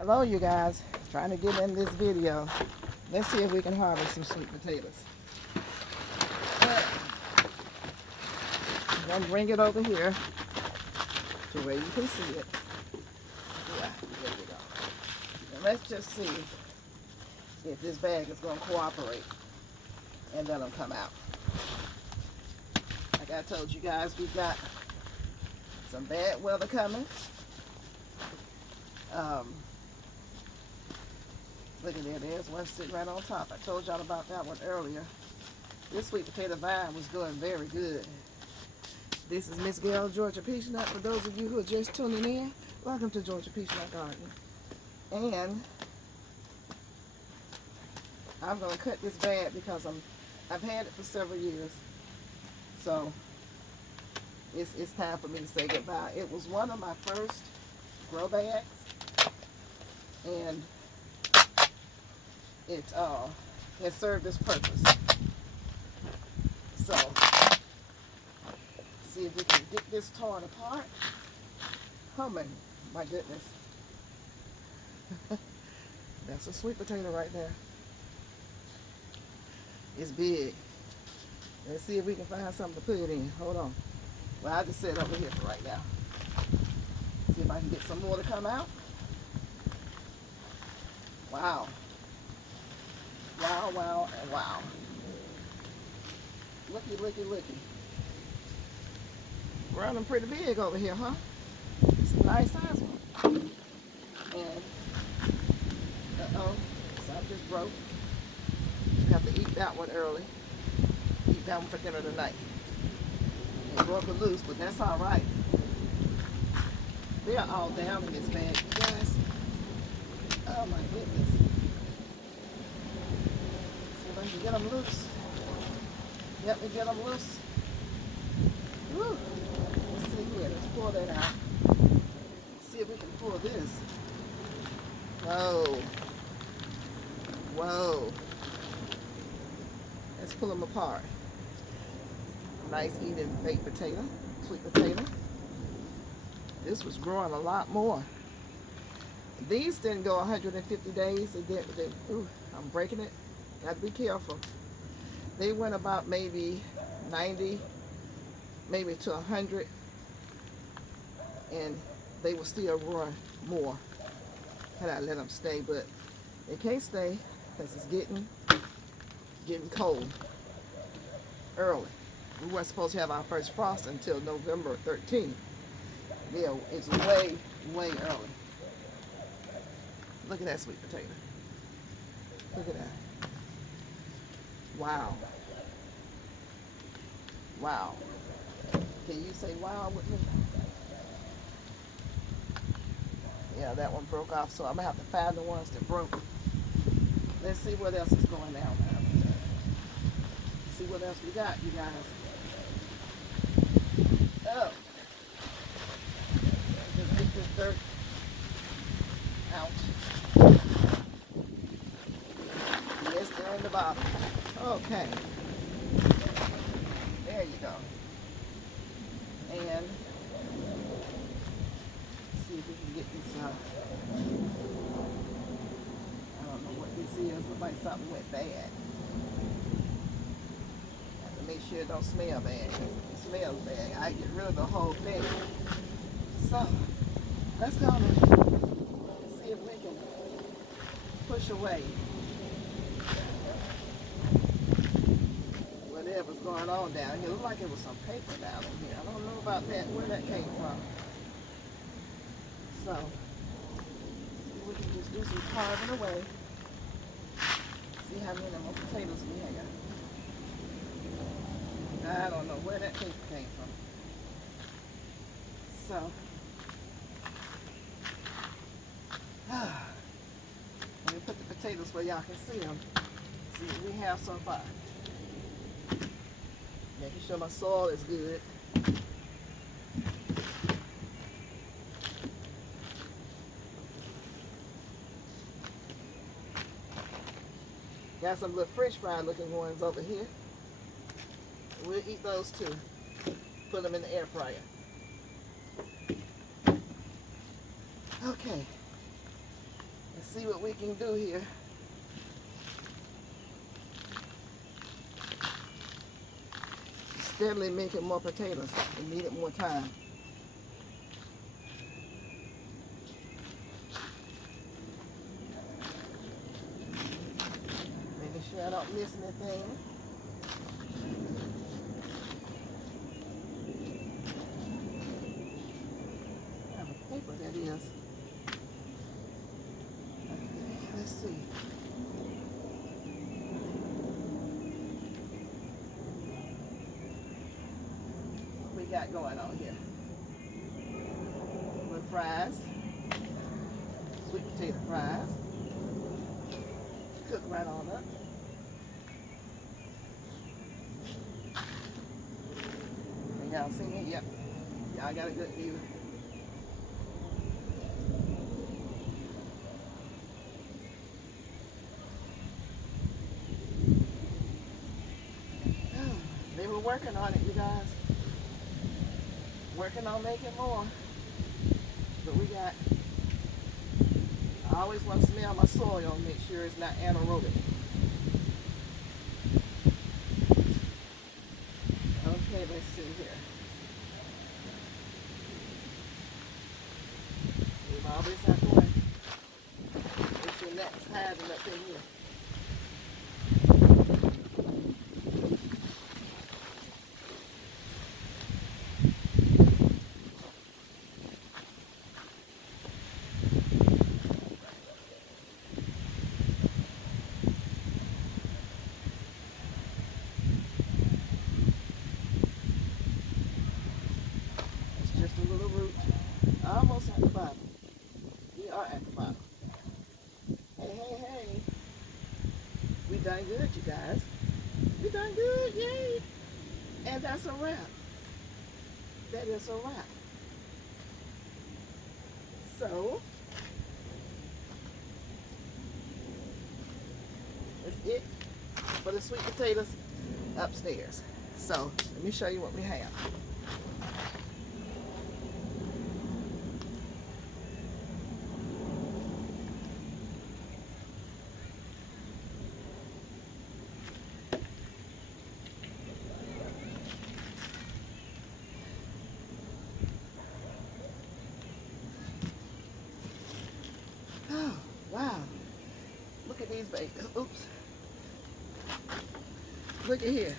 Hello you guys, trying to get in this video. Let's see if we can harvest some sweet potatoes. I'm going to bring it over here to where you can see it. Yeah, there we go. And let's just see if this bag is going to cooperate and let them come out. Like I told you guys, we've got some bad weather coming. Look at there, there's one sitting right on top. I told y'all about that one earlier. This sweet potato vine was doing very good. This is Miss Gail, Georgia Peachnut. For those of you who are just tuning in, welcome to Georgia Peachnut Garden. And I'm going to cut this bag because I've had it for several years. So it's time for me to say goodbye. It was one of my first grow bags. And it has served its purpose. So, see if we can get this torn apart. Oh my goodness. That's a sweet potato right there. It's big. Let's see if we can find something to put it in. Hold on. Well, I'll just set it over here for right now. See if I can get some more to come out. Wow. Wow, wow, and wow. Looky, looky, looky. Running pretty big over here, huh? It's a nice size one. And, some just broke. You have to eat that one early. Eat that one for dinner tonight. It broke it loose, but that's all right. They're all down in this bag, you guys. Oh my goodness. See if I can get them loose. Let me get them loose. Woo. Let's see here. Let's pull that out. See if we can pull this. Whoa. Whoa. Let's pull them apart. Nice eating baked potato, sweet potato. This was growing a lot more. These didn't go 150 days. Ooh, I'm breaking it. Got to be careful. They went about maybe 90, maybe to 100, and they were still growing more had I let them stay. But they can't stay because it's getting cold early. We weren't supposed to have our first frost until November 13th. Yeah, it's way, way early. Look at that sweet potato. Look at that. Wow. Wow. Can you say wow with me? Yeah, that one broke off, so I'm going to have to find the ones that broke. Let's see what else is going on now. See what else we got, you guys. Oh. Just get this dirt out. Yes, they're in the bottom. Okay. There you go. And see if we can get this I don't know what this is. Looks like something went bad. Have to make sure it don't smell bad. It smells bad. I get rid of the whole thing. So let's go and see if we can push away whatever's going on down here. It looked like it was some paper down in here. I don't know about that, where that came from. So, see if we can just do some carving away. See how many more potatoes we have. I don't know where that paper came from. So, let me put the potatoes where y'all can see them. See what we have so far. Making sure my soil is good. Got some little French fry looking ones over here. We'll eat those too. Put them in the air fryer. Okay. see what we can do here. Steadily making more potatoes. We needed more time. Making sure I don't miss anything. What kind of paper that is? Let's see. What we got going on here? With fries. Sweet potato fries. Cook right on up. And y'all see me? Yep. Y'all got a good view. They were working on it, you guys. Working on making more. But we got, I always want to smell my soil and make sure it's not anaerobic. Okay, let's see here. We've always had one. It's your next hiding up in here. Just a little root. Almost at the bottom. We are at the bottom. Hey, hey, hey. We done good, you guys. We done good, yay. And that's a wrap. That is a wrap. So, that's it for the sweet potatoes upstairs. So, let me show you what we have. Oh, wow. Look at these babies. Oops. Look at here.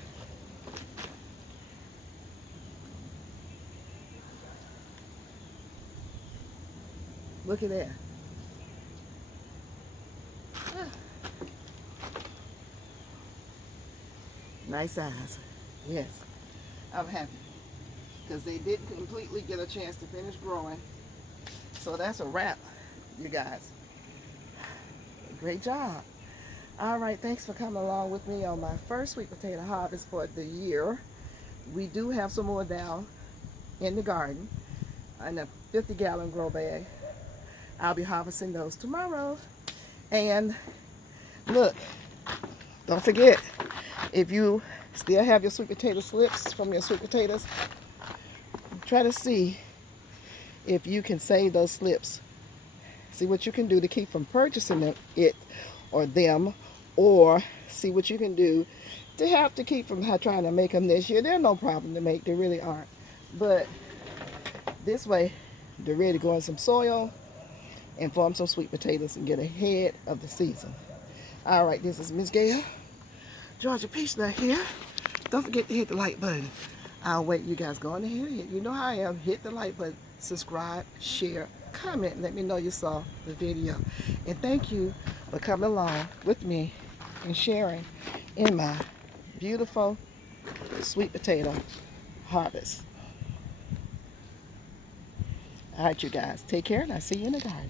Look at that. Ah. Nice size. Yes. I'm happy. Because they didn't completely get a chance to finish growing. So that's a wrap, you guys. Great job. All right, thanks for coming along with me on my first sweet potato harvest for the year. We do have some more down in the garden in a 50-gallon grow bag. I'll be harvesting those tomorrow. And look, don't forget, if you still have your sweet potato slips from your sweet potatoes, try to see if you can save those slips. See what you can do to keep from purchasing it or them, or see what you can do to have to keep from trying to make them this year. They're no problem to make, they really aren't. But this way, they're ready to go in some soil and farm some sweet potatoes and get ahead of the season. All right, this is Miss Gail, Georgia Peachnut here. Don't forget to hit the like button. I'll wait you guys go on ahead. You know how I am. Hit the like button, subscribe, share, comment, and let me know you saw the video. And thank you for coming along with me and sharing in my beautiful sweet potato harvest. All right, you guys, take care, and I'll see you in the garden.